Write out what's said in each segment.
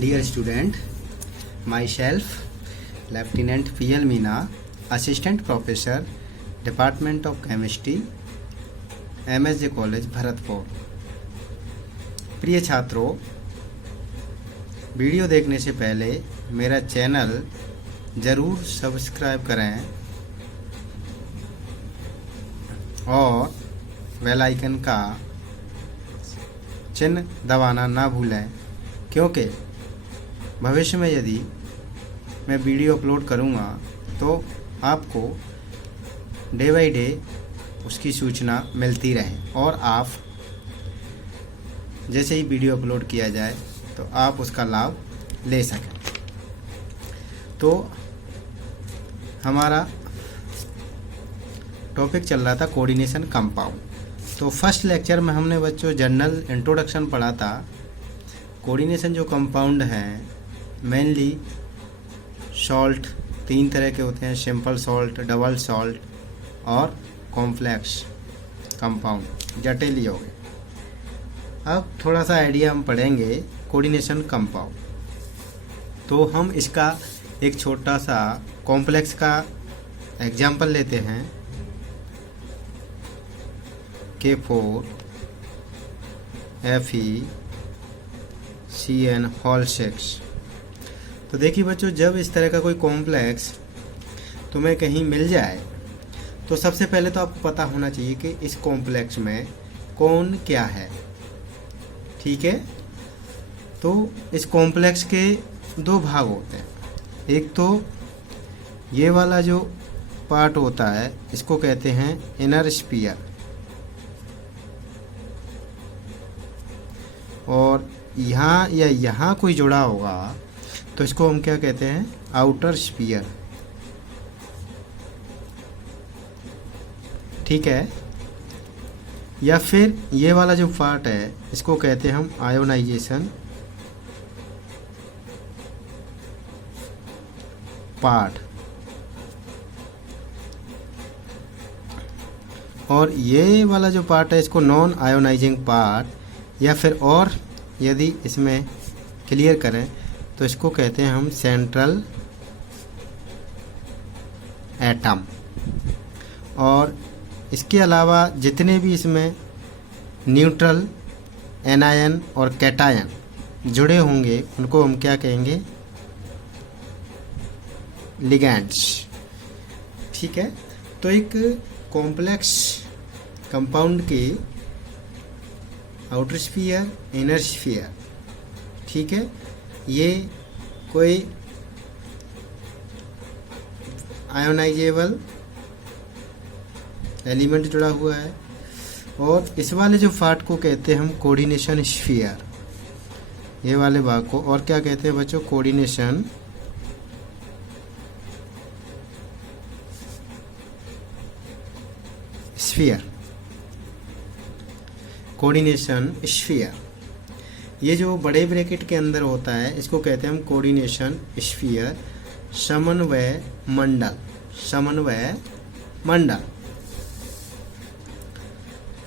Dear student, myself, Lieutenant P.L. Meena, Assistant Professor, Department of Chemistry, MSJ College, Bharatpur. प्रिय छात्रों, video देखने से पहले मेरा चैनल ज़रूर सब्सक्राइब करें और बेल आइकन का चिन्ह दबाना ना भूलें, क्योंकि भविष्य में यदि मैं वीडियो अपलोड करूँगा तो आपको डे बाय डे उसकी सूचना मिलती रहे और आप जैसे ही वीडियो अपलोड किया जाए तो आप उसका लाभ ले सकें। तो हमारा टॉपिक चल रहा था कोऑर्डिनेशन कंपाउंड। तो फर्स्ट लेक्चर में हमने बच्चों जनरल इंट्रोडक्शन पढ़ा था। कोऑर्डिनेशन जो कंपाउंड हैं मेनली सॉल्ट तीन तरह के होते हैं, सिंपल सॉल्ट, डबल सॉल्ट और कॉम्प्लेक्स कंपाउंड, जटिल यौगिक। अब थोड़ा सा आइडिया हम पढ़ेंगे कोऑर्डिनेशन कंपाउंड। तो हम इसका एक छोटा सा कॉम्प्लेक्स का एग्जांपल लेते हैं, K4 FeCN6। तो देखिए बच्चों, जब इस तरह का कोई कॉम्प्लेक्स तुम्हें कहीं मिल जाए तो सबसे पहले तो आपको पता होना चाहिए कि इस कॉम्प्लेक्स में कौन क्या है। ठीक है, तो इस कॉम्प्लेक्स के दो भाग होते हैं। एक तो ये वाला जो पार्ट होता है इसको कहते हैं इनर स्फीयर, और यहाँ या यहाँ कोई जुड़ा होगा तो इसको हम क्या कहते हैं, आउटर स्फीयर। ठीक है, या फिर ये वाला जो पार्ट है इसको कहते हैं हम आयोनाइजेशन पार्ट, और ये वाला जो पार्ट है इसको नॉन आयोनाइजिंग पार्ट, या फिर और यदि इसमें क्लियर करें तो इसको कहते हैं हम सेंट्रल एटम। और इसके अलावा जितने भी इसमें न्यूट्रल, एनायन और कैटायन जुड़े होंगे उनको हम क्या कहेंगे, लिगैंड्स। ठीक है, तो एक कॉम्प्लेक्स कंपाउंड के आउटर स्फीयर, इनर स्फीयर, ठीक है, ये कोई आयोनाइजेबल एलिमेंट जुड़ा हुआ है, और इस वाले जो पार्ट को कहते हैं हम कोऑर्डिनेशन स्फीयर, ये वाले भाग को और क्या कहते हैं बच्चों, कोऑर्डिनेशन स्फीयर। कोऑर्डिनेशन स्फीयर ये जो बड़े ब्रैकेट के अंदर होता है इसको कहते हैं हम कोऑर्डिनेशन स्फीयर, समन्वय मंडल, समन्वय मंडल।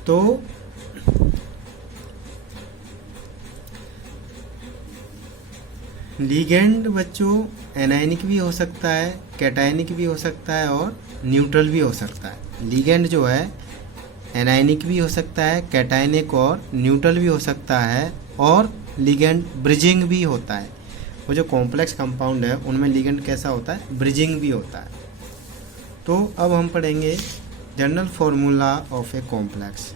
तो लिगेंड बच्चों एनायनिक भी हो सकता है, कैटायनिक भी हो सकता है और न्यूट्रल भी हो सकता है। लिगेंड जो है एनायनिक भी हो सकता है, कैटायनिक और न्यूट्रल भी हो सकता है, और लिगेंड ब्रिजिंग भी होता है। वो जो कॉम्प्लेक्स कंपाउंड है उनमें लिगेंड कैसा होता है, ब्रिजिंग भी होता है। तो अब हम पढ़ेंगे general formula of a complex.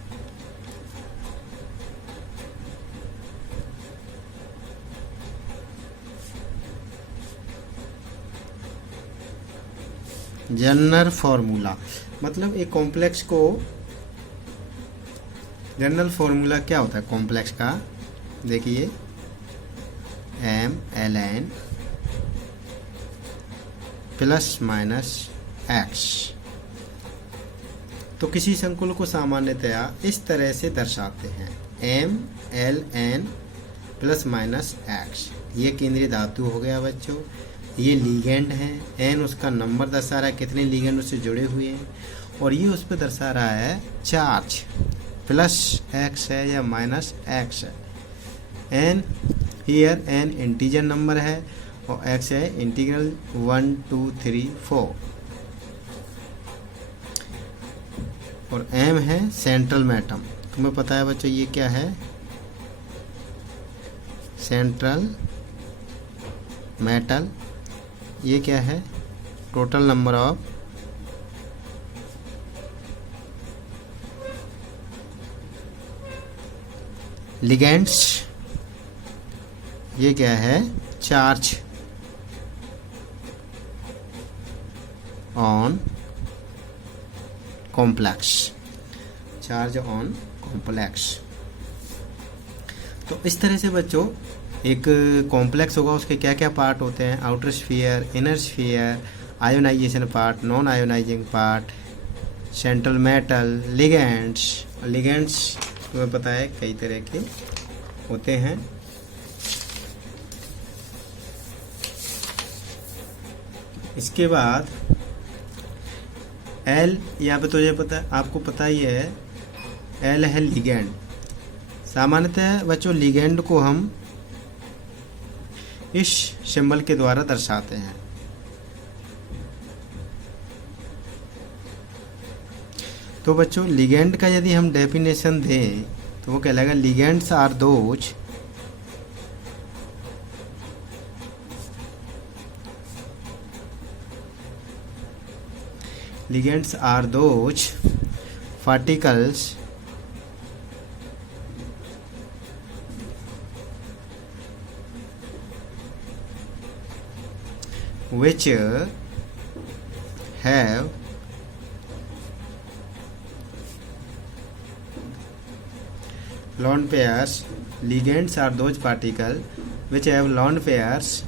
General formula मतलब एक कॉम्प्लेक्स को, जनरल फॉर्मूला क्या होता है कॉम्प्लेक्स का, देखिए MLN प्लस माइनस एक्स। तो किसी संकुल को सामान्यतया इस तरह से दर्शाते हैं, MLN प्लस माइनस एक्स। ये केंद्रीय धातु हो गया बच्चों, ये लीगेंड है, N उसका नंबर दर्शा रहा है कितने लीगेंड उससे जुड़े हुए हैं, और ये उस पर दर्शा रहा है चार्ज, प्लस एक्स है या माइनस एक्स है। N here an integer number है और x है इंटीग्रल 1 2 3 4 और m है सेंट्रल मैटम। तुम्हें पता है बच्चों ये क्या है, सेंट्रल मेटल। ये क्या है, टोटल नंबर ऑफ लिगेंड्स। ये क्या है, charge on complex, charge on complex. तो इस तरह से बच्चों एक कॉम्प्लेक्स होगा, उसके क्या क्या पार्ट होते हैं, outer sphere, inner sphere, ionization part, non ionizing part, central metal, ligands. Ligands तुम्हें पता है कई तरह के होते हैं। इसके बाद एल, यहाँ पे तुझे पता, आपको पता ही है, एल है लिगेंड। सामान्यतः बच्चों लिगेंड को हम इस सिंबल के द्वारा दर्शाते हैं। तो बच्चों लिगेंड का यदि हम डेफिनेशन दें तो वो कहलाएगा ligands are those particles which have lone pairs. Ligands are those particles which have lone pairs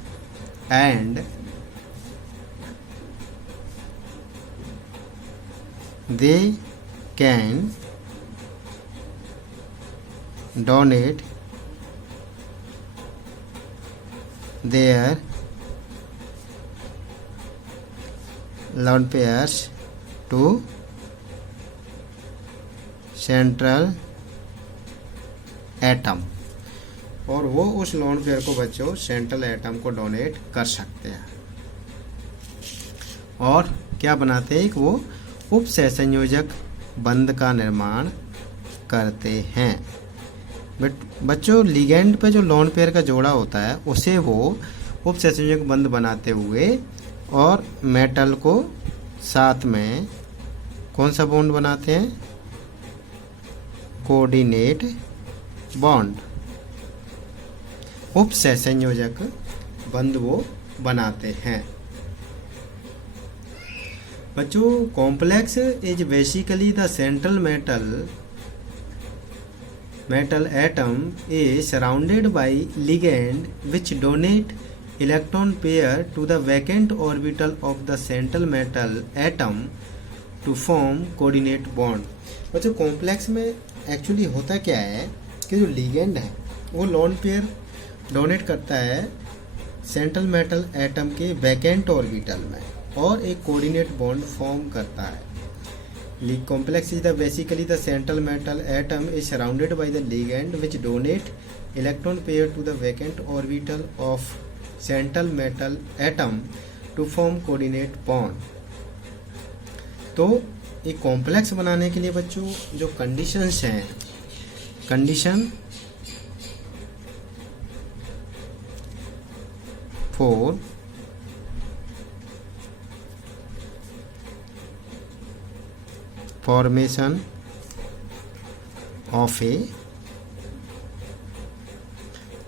and they can donate their lone pairs to central atom, और वो उस लोन पेयर को बच्चों सेंट्रल एटम को डोनेट कर सकते हैं। और क्या बनाते हैं, वो उप सहसंयोजक बंध का निर्माण करते हैं। बच्चों लिगेंड पे जो लोन पेयर का जोड़ा होता है उसे वो उप सहसंयोजक बंध बनाते हुए और मेटल को साथ में कौन सा बॉन्ड बनाते हैं, कोऑर्डिनेट बॉन्ड, उप सहसंयोजक बंध वो बनाते हैं। बच्चों complex is basically the central metal atom is surrounded by ligand which donate electron pair to the vacant orbital of the central metal atom to form coordinate bond। बच्चों कॉम्प्लेक्स में actually होता क्या है कि जो लिगेंड है वो loan pair donate करता है सेंट्रल मेटल एटम के वैकेंट ऑर्बिटल में और एक कोऑर्डिनेट बॉन्ड फॉर्म करता है। Complex is the basically the central metal atom is surrounded by the ligand which donate electron pair to the vacant orbital of central metal atom to form coordinate bond. तो एक complex बनाने के लिए बच्चों जो conditions हैं, condition for formation of a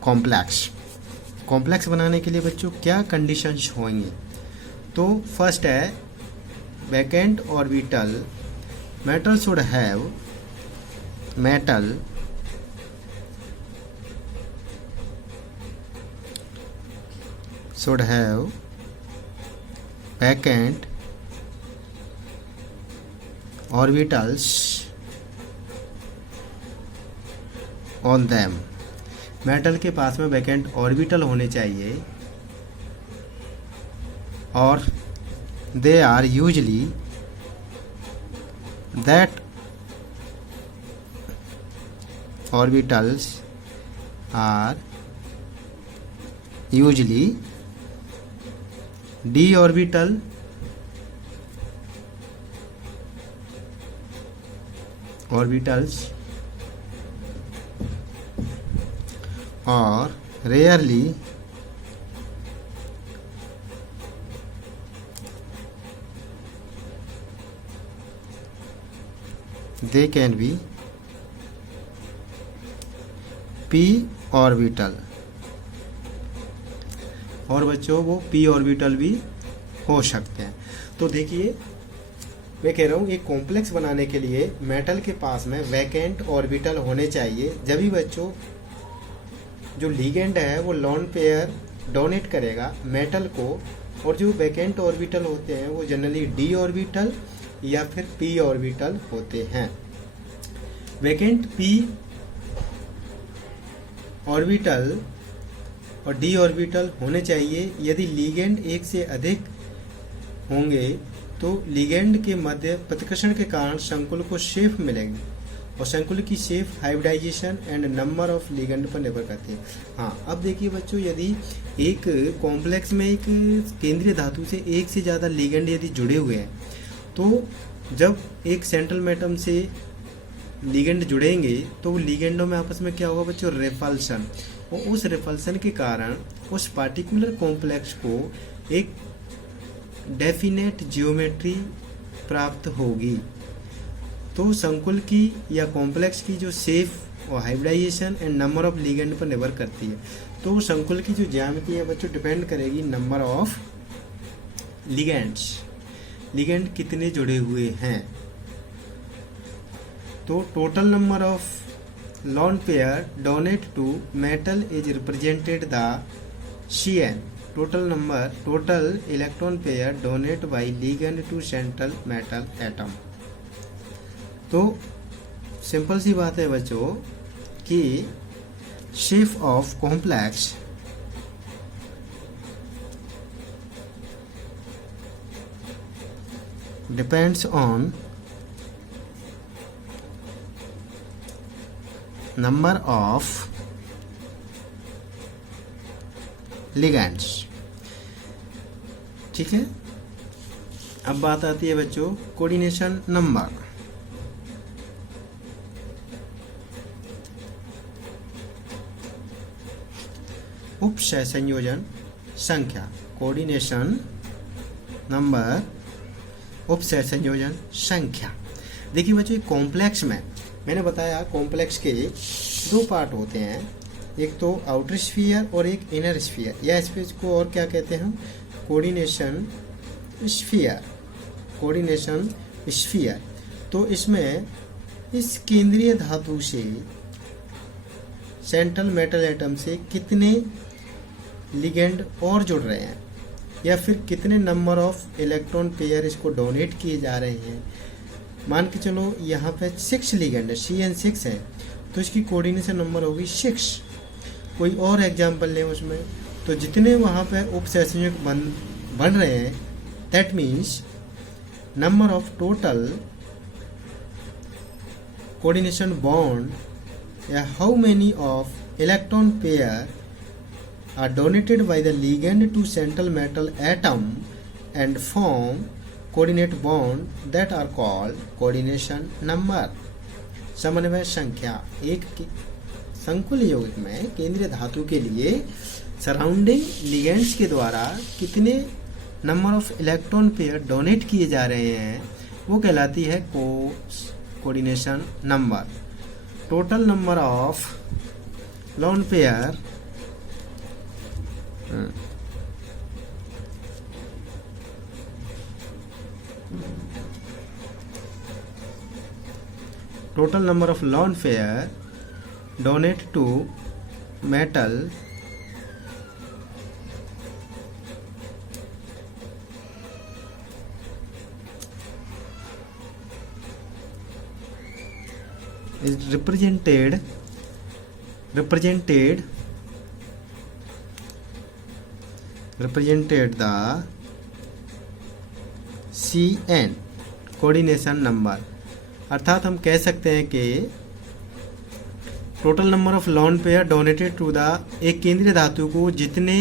complex बनाने के लिए बच्चों क्या कंडीशंस होंगी। तो फर्स्ट है vacant orbital, metal should have vacant orbitals on them। Metal के पास में वैकेंट ऑर्बिटल होने चाहिए और they are usually that orbitals are usually d orbital orbitals or rarely they can be p orbital, और बच्चों वो p ऑर्बिटल भी हो सकते हैं। तो देखिए मैं कह रहा हूँ एक कॉम्प्लेक्स बनाने के लिए मेटल के पास में वैकेंट ऑर्बिटल होने चाहिए, जब भी बच्चों जो लिगेंड है वो लोन पेयर डोनेट करेगा मेटल को, और जो वैकेंट ऑर्बिटल होते हैं वो जनरली डी ऑर्बिटल या फिर पी ऑर्बिटल होते हैं। वैकेंट पी ऑर्बिटल और डी ऑर्बिटल होने चाहिए। यदि लिगेंड एक से अधिक होंगे तो लिगेंड के मध्य प्रतिकर्षण के कारण संकुल को शेप मिलेंगे, और संकुल की shape hybridization and number of ligand पर निर्भर करती है। हाँ, अब देखिए बच्चों, यदि एक कॉम्प्लेक्स में एक केंद्रीय धातु से एक से ज़्यादा लिगेंड यदि जुड़े हुए हैं, तो जब एक सेंट्रल एटम से लिगेंड जुड़ेंगे तो लिगेंडों में आपस में क्या होगा बच्चों, रिपल्सन, और उस रिपल्सन के कारण उस पार्टिकुलर कॉम्प्लेक्स को एक डेफिनेट जियोमेट्री प्राप्त होगी। तो संकुल की या कॉम्प्लेक्स की जो शेप और hybridization and number of ligand पर निर्भर करती है। तो संकुल की जो ज्यामिति है बच्चों डिपेंड करेगी नंबर ऑफ लिगेंड्स, लिगेंड कितने जुड़े हुए हैं। तो total number of lone pair donate to metal is represented the Cn, total electron pair donate by ligand to central metal atom। तो सिंपल सी बात है बच्चों कि shape of complex depends on number of ligands. ठीक है, अब बात आती है बच्चों कोऑर्डिनेशन नंबर। उपसय संयोजन संख्या, कोऑर्डिनेशन नंबर, उपसय संयोजन संख्या। देखिए बच्चों कॉम्प्लेक्स में मैंने बताया कॉम्प्लेक्स के दो पार्ट होते हैं, एक तो आउटर स्फीयर और एक इनर स्फीयर, या स्पेस को और क्या कहते हैं, कोऑर्डिनेशन स्फीयर, कोऑर्डिनेशन स्फीयर। तो इसमें इस केंद्रीय धातु से सेंट्रल मेटल एटम से कितने लिगेंड और जुड़ रहे हैं, या फिर कितने नंबर ऑफ इलेक्ट्रॉन पेयर इसको डोनेट किए जा रहे हैं। मान के चलो यहाँ पे 6 लिगेंड है, Cn6 है, तो इसकी कोऑर्डिनेशन नंबर होगी 6। कोई और एग्जाम्पल लें उसमें, तो जितने वहाँ पे उपसंयोजक बन रहे हैं, that means number of total coordination bond या how many of electron pair are donated by the ligand to central metal atom and form coordinate bond that are called coordination number. समन्वय संख्या, एक संकुल यौगिक में केंद्रीय धातु के लिए सराउंडिंग लिगेंड्स के द्वारा कितने number of electron pair donate किए जा रहे हैं वो कहलाती है coordination number. Total number of lone pair total number of lone pair donate to metal is represented the Cn coordination number. अर्थात हम कह सकते हैं कि total number of lone pair donated to the, एक केंद्रीय धातु को जितने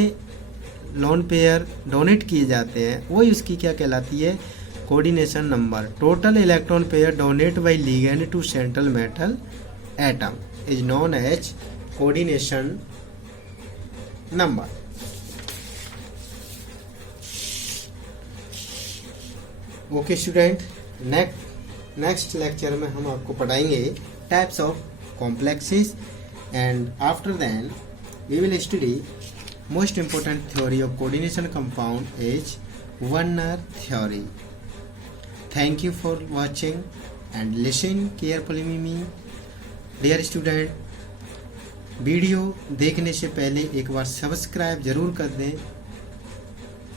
लोन पेयर डोनेट किए जाते हैं वही उसकी क्या कहलाती है, coordination number. Total electron pair donate by ligand to central metal atom is known as coordination number. Okay student, next lecture में हम आपको पढ़ाएंगे types of complexes and after then we will study most important theory of coordination compound is Werner theory. Thank you for watching and listen carefully me dear student. Video देखने से पहले एक बार subscribe जरूर कर दें,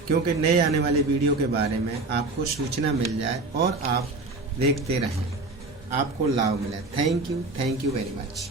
क्योंकि नए आने वाले वीडियो के बारे में आपको सूचना मिल जाए और आप देखते रहें, आपको लाभ मिले। Thank you very much.